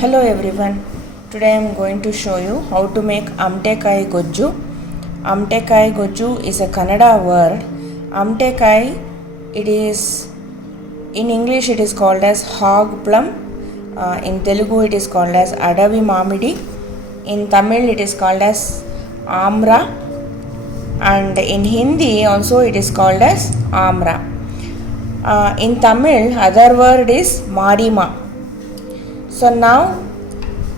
Hello everyone. Today I am going to show you how to make Amtekai Gojju. Amtekai Gojju is a Kannada word. Amtekai, it is in English it is called as hog plum. In Telugu it is called as Adavi Mamidi. In Tamil it is called as Amra, and in Hindi also it is called as Amra. In Tamil other word is Marima. So now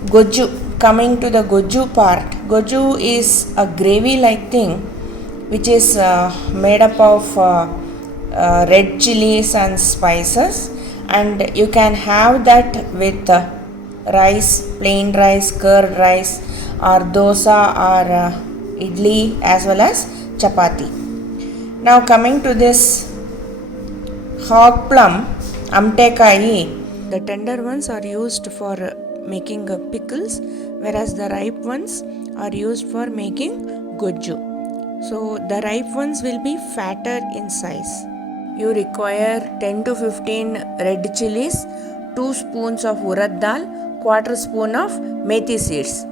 Gojju, coming to the Gojju part. Gojju is a gravy like thing which is made up of red chilies and spices, and you can have that with rice, plain rice, curd rice, or dosa or idli as well as chapati. Now coming to this hog plum, Amtekai, the tender ones are used for making pickles, whereas the ripe ones are used for making Gojju. So the ripe ones will be fatter in size. You require 10 to 15 red chilies, 2 spoons of urad dal, quarter spoon of methi seeds.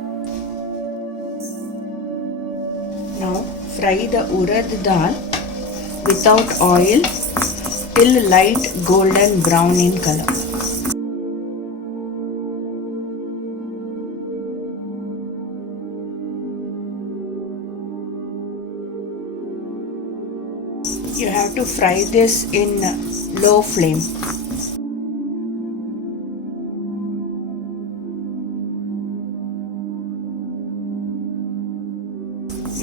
Now fry the urad dal without oil till light golden brown in color. You have to fry this in low flame.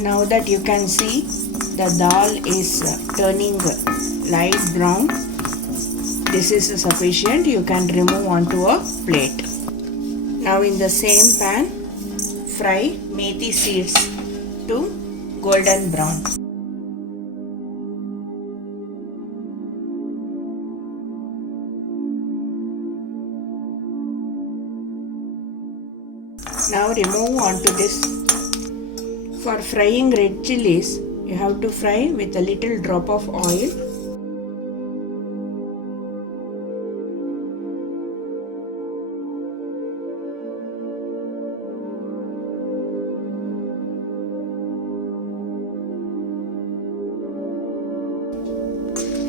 Now that you can see the dal is turning light brown, this is sufficient. You can remove onto a plate. Now in the same pan, fry methi seeds to golden brown. Now remove onto this. For frying red chilies, you have to fry with a little drop of oil.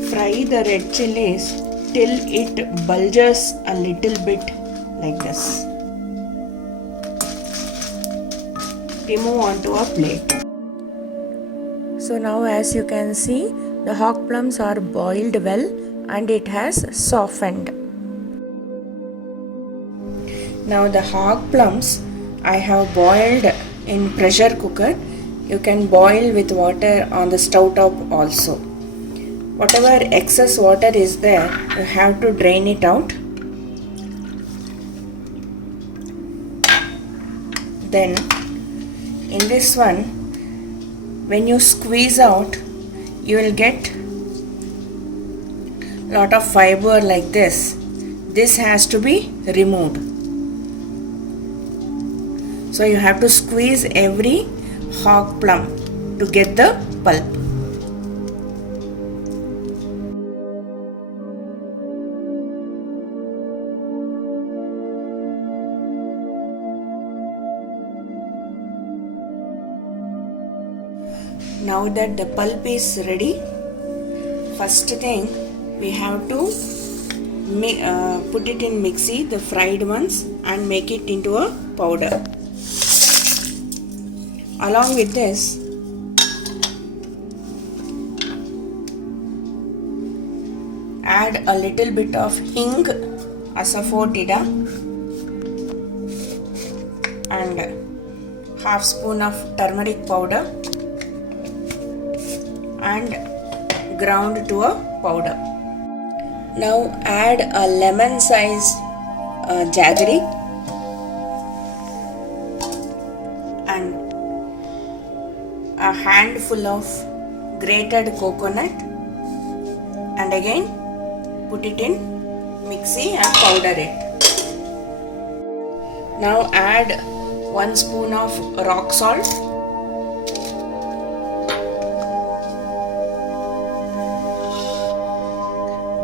Fry the red chilies till it bulges a little bit like this. Remove onto a plate. So now as you can see, the hog plums are boiled well and it has softened. Now the hog plums I have boiled in pressure cooker. You can boil with water on the stove top also. Whatever excess water is there, you have to drain it out. Then in this one, when you squeeze out, you will get lot of fiber like this. This has to be removed. So you have to squeeze every hog plum to get the pulp. Now that the pulp is ready, first thing we have to put it in mixie, the fried ones, and make it into a powder. Along with this, add a little bit of hing, asafoetida, and half spoon of turmeric powder, and ground to a powder. Now add a lemon sized jaggery and a handful of grated coconut, and again put it in mixie and powder it. Now add 1 spoon of rock salt,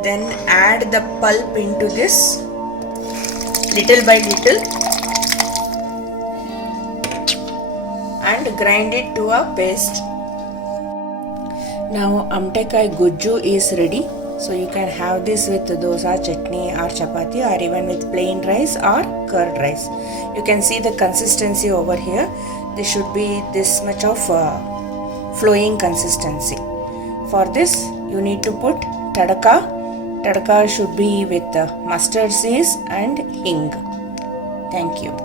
then add the pulp into this little by little and grind it to a paste. Now amtekai gujju is ready. So you can have this with dosa, chutney or chapati, or even with plain rice or curd rice. You can see the consistency over here. This should be this much of flowing consistency. For this you need to put tadka. Tadka should be with mustard seeds and hing. Thank you.